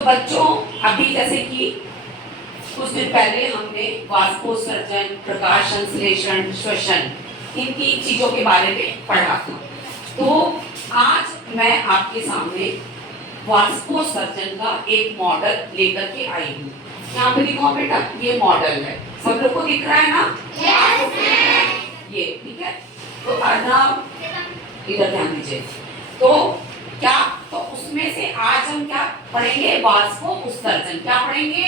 बच्चों, अभी जैसे कि कुछ दिन पहले हमने वाष्पोत्सर्जन, प्रकाश संश्लेषण, श्वसन, इन तीन चीजों के बारे में पढ़ा था। तो आज मैं आपके सामने वाष्पोत्सर्जन का एक मॉडल लेकर के आई हूँ। यहाँ पे दिखाओ बेटा, ये मॉडल है, सब लोग को दिख रहा है ना? ये ठीक है। तो अर्नव इधर ध्यान दीजिए। तो क्या, तो उसमें से आज हम क्या पढ़ेंगे? वाष्पोत्सर्जन। क्या पढ़ेंगे?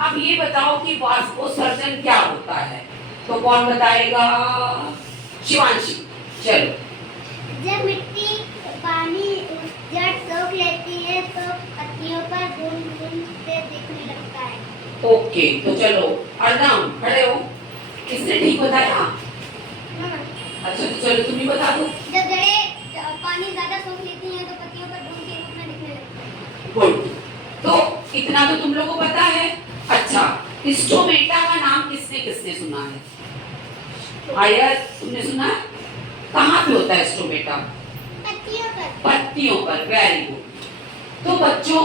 अब ये बताओ कि वाष्पोत्सर्जन क्या होता है, तो कौन बताएगा? शिवांशी, चलो। जब मिट्टी पानी जड़ सोख लेती है तो पत्तियों पर बूंद बूंद से दिखने लगता है। ओके, तो चलो अर्नव खड़े हो। किसने ठीक बताया? अच्छा, तो चलो तुम ही बता दो। जब जड़ें पानी ज्यादा सोख लेती हैं तो पत्तियों पर बूंद के रूप में दिखने लगता है। गुड, तो इतना तो तुम लोगों को पता है। अच्छा, स्टोमेटा का नाम किसने किसने सुना है? आया, तुमने सुना है? कहाँ पे होता है स्टोमेटा? पत्तियों पर। पत्तियों पर। Very good. तो बच्चों,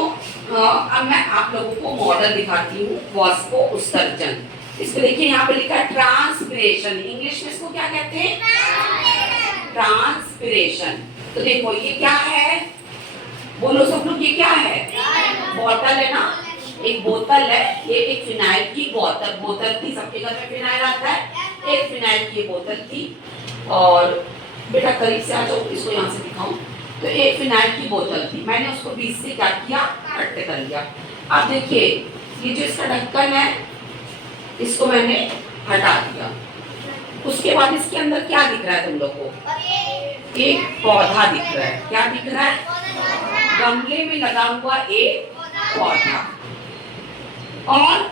अब मैं आप लोगों को मॉडल दिखाती हूँ वाष्पोत्सर्जन। इसको देखिए, यहाँ पे लिखा है ट्रांसपिरेशन। इंग्लिश में इसको क्या कहते हैं? ट्रांसपिरेशन। तो देखो ये क्या है, बोलो सब लोग, ये क्या है? बोतल है ना, एक बोतल है। ये एक फिनाइल की बोतल थी, सबके घर में फिनाइल आता है। एक फिनाइल की बोतल थी, और बेटा करीब से आ जाओ, इसको यहाँ से दिखाऊं। तो एक फिनाइल की बोतल थी, मैंने उसको बीच से क्या किया? कट कर लिया। अब देखिए, ये जो इसका ढक्कन है, इसको मैंने हटा दिया। उसके बाद इसके अंदर क्या दिख रहा है तुम लोग को? एक पौधा दिख रहा है। क्या दिख रहा है? गमले में लगा हुआ एक पौधा। और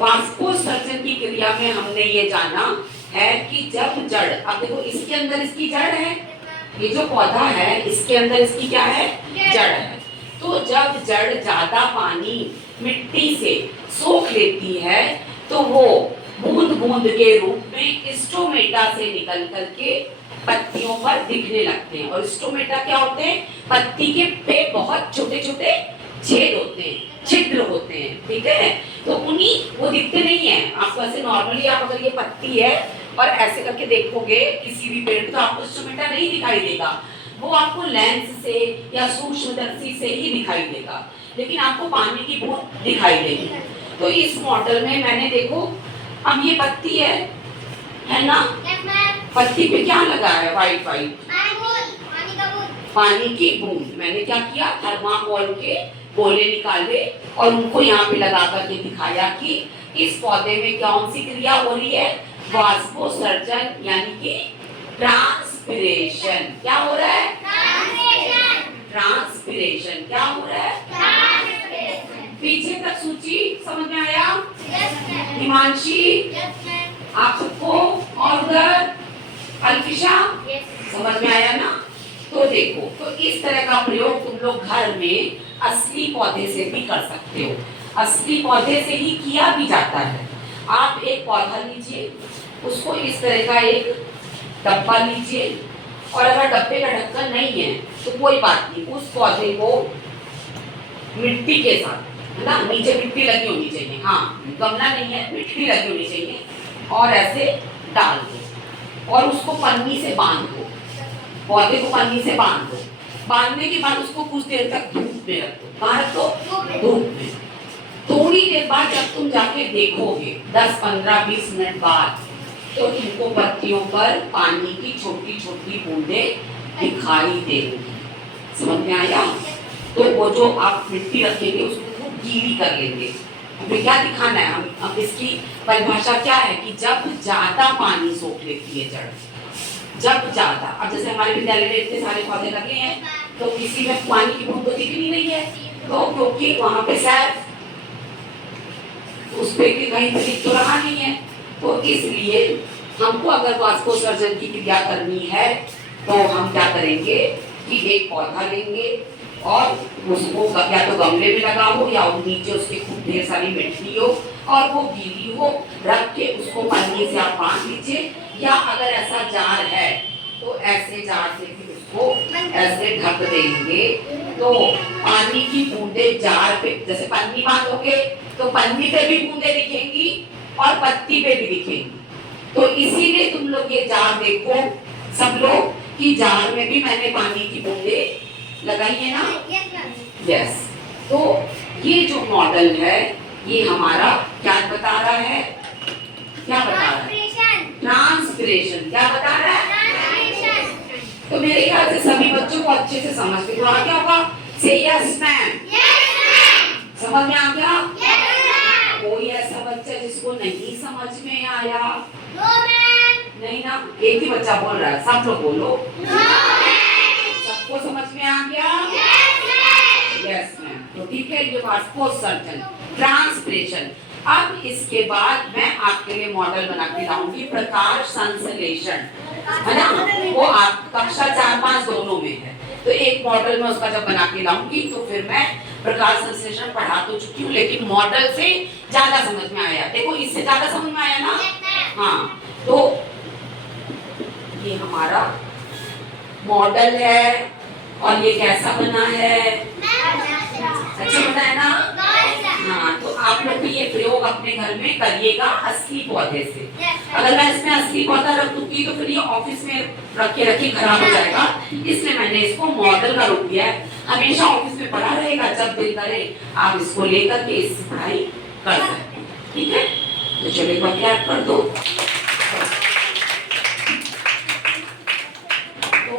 वाष्पोत्सर्जन की क्रिया में हमने ये जाना है कि जब जड़, अब देखो इसके अंदर इसकी जड़ है, ये जो पौधा है इसके अंदर इसकी क्या है? जड़ है। तो जब जड़ ज्यादा पानी मिट्टी से सोख लेती है तो वो बूंद बूंद के रूप में स्टोमेटा से निकल करके पत्तियों पर दिखने लगते हैं। और स्टोमेटा क्या होते हैं? पत्ती के पे बहुत छोटे छोटे छेद होते हैं, छिद्र होते हैं, ठीक है। तो उन्हीं, वो दिखते नहीं है आपको ऐसे नॉर्मली। आप अगर ये पत्ती है और ऐसे करके देखोगे किसी भी पेड़, तो आपको स्टोमेटा नहीं दिखाई देगा। वो आपको लेंस से या सूक्ष्मदर्शी से ही दिखाई देगा, लेकिन आपको पानी की बूंद दिखाई देगी। तो इस मॉडल में मैंने, देखो अब ये पत्ती है ना? पत्ती पे क्या लगा है? वाइट वाइट पानी की बूंद। मैंने क्या किया? थर्माकोल के गोले निकाले और उनको यहाँ पे लगा करके दिखाया कि इस पौधे में कौन सी क्रिया हो रही है? वाष्पोत्सर्जन, यानी कि ट्रांसपिरेशन। क्या हो रहा है? ट्रांसपिरेशन। क्या हो रहा है? पीछे तक सूची समझ में आया? हिमांशी, आप सबको, और उधर अल्फिशा, समझ में आया ना? तो देखो, तो इस तरह का प्रयोग तुम लोग घर में असली पौधे से भी कर सकते हो। असली पौधे से ही किया भी जाता है। आप एक पौधा लीजिए, उसको इस तरह का एक डब्बा लीजिए, और अगर डब्बे का ढक्कन नहीं है तो कोई बात नहीं, उस पौधे को मिट्टी के साथ, है ना, नीचे मिट्टी लगी होनी चाहिए, हाँ गमला नहीं है, मिट्टी लगी होनी चाहिए, और ऐसे डाल दो और उसको पन्नी से बांध दो। पौधे को पन्नी से बांध दो। बांधने के बाद उसको कुछ देर तक धूप में रख दो। कहाँ रख दो? धूप में। थोड़ी देर बाद जब तुम जाके देखोगे 10, 15, 20 मिनट बाद, तो तुमको पत्तियों पर पानी की छोटी छोटी बूंदें दिखाई देंगी। समझ में आया? तो वो जो आप मिट्टी रखेंगे उसको खूब गीली कर लेंगे। हमें क्या दिखाना है? हम, अब इसकी परिभाषा क्या है कि जब ज्यादा पानी सोख लेती है जड़, जब ज्यादा। अब जैसे हमारे विद्यालय में इतने सारे पौधे लगे हैं, तो किसी में पानी की बूंद तो दिखनी नहीं है, तो क्योंकि वहां पे शायद उस पे कहीं पे दिख तो रहा नहीं है, तो इसलिए हमको अगर वाष्पोत्सर्जन की क्रिया करनी है तो हम क्या करेंगे कि एक पौधा लेंगे और उसको या तो गमले में लगा हो या नीचे उसके खूब ढेर सारी मिट्टी हो और वो गीली हो, रख के उसको पन्नी से आप बांध लीजिए, या अगर ऐसा जार है तो ऐसे जार से भी इसको ऐसे ढक देंगे तो पानी की बूंदे जार पे, जैसे पन्नी बांधोगे तो पन्नी पे भी बूंदे दिखेंगी और पत्ती पे भी दिखेंगी। तो इसीलिए तुम लोग ये जार देखो सब लोग कि जार में भी मैंने पानी की बूंदे लगाई है ना। यस, तो ये जो मॉडल है ये हमारा क्या बता रहा है, क्या बता रहा है? ट्रांसपिरेशन। क्या बता रहा है? तो मेरे ख्याल से सभी बच्चों को अच्छे से समझ में आ गया होगा। से यस मैम, समझ में आ गया? कोई ऐसा बच्चा जिसको नहीं समझ में आया? नहीं ना, एक ही बच्चा बोल रहा है, सब लोग बोलो। सबको समझ में आ गया? Yes ma'am. तो ठीक है, ये बात पोस्ट सर्जन ट्रांसपिरेशन। अब इसके बाद मैं आपके लिए मॉडल बना के लाऊंगी प्रकाश संश्लेषण, है ना। वो आप कक्षा 4-5 दोनों में है, तो एक मॉडल में उसका जब बना के लाऊंगी तो फिर मैं प्रकाश संश्लेषण पढ़ा तो चुकी हूँ, लेकिन मॉडल से ज्यादा समझ में आया। देखो इससे ज्यादा समझ में आया ना। हाँ, तो ये हमारा मॉडल है और ये कैसा बना है? अच्छा बना है ना। हाँ, तो आप लोग भी ये प्रयोग अपने घर में करिएगा असली पौधे से। अगर मैं इसमें असली पौधा रख दूंगी तो फिर ये ऑफिस में रखे खराब हो जाएगा, इसलिए मैंने इसको मॉडल का रूप दिया है। हमेशा ऑफिस में पड़ा रहेगा, जब दिल करे आप इसको लेकर के इससे पढ़ाई कर सकते हैं। ठीक है, तो चलो एक बार क्लैप कर दो। तो